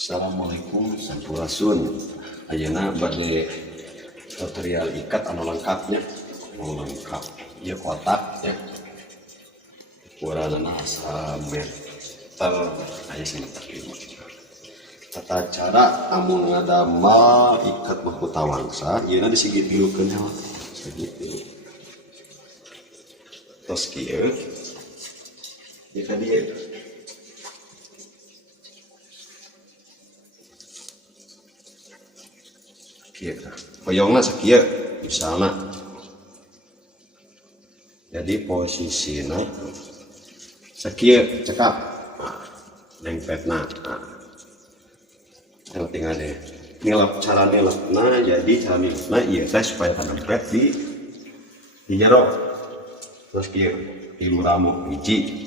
Assalamualaikum sampurasun. Ayeuna bade tutorial ikat anu lengkapnya. Anu lengkap. Ieu kotak ya. Ukuranna sameter aya sameter 5. Tata cara amun ngadamel ikat mahkota wangsa, ieuna disigitilukeun heula. Sagitu. Tos kieu. Ieu ka dieu. Hoyongna sakieu misalna. Jadi posisina sakieu cekap. Lengpetna. Tinggal deh. Nilap cara nilapna jadi cara nilapna ieu teh supaya tanempet di jero. Terus kieu 3 ramu hiji.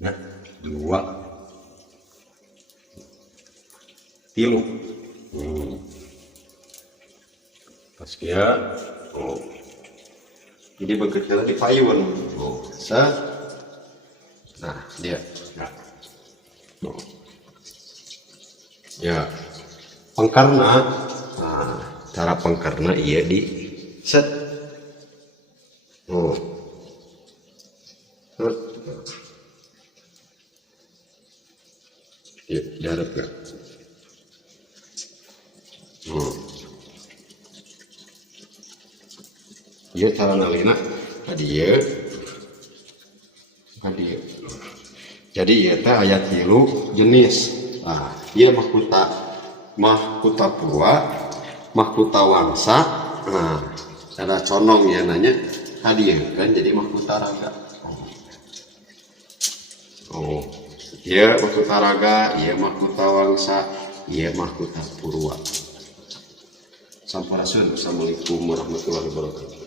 Nah, 2 3 pas kia jadi bekerja di payun nah dia ya pengkarna cara pengkarna iya di set ya jarak ya. Ieu cara nalina hadieu. Jadi ieu teh aya 3 jenis. Nah, ieu mahkota purwa, mahkota wangsa. Nah, cara condong ya nanya hadieu kan jadi mahkota raga. Ieu mahkota raga, ieu mahkota wangsa, ieu mahkota purwa. Sampurasun. Assalamualaikum warahmatullahi wabarakatuh.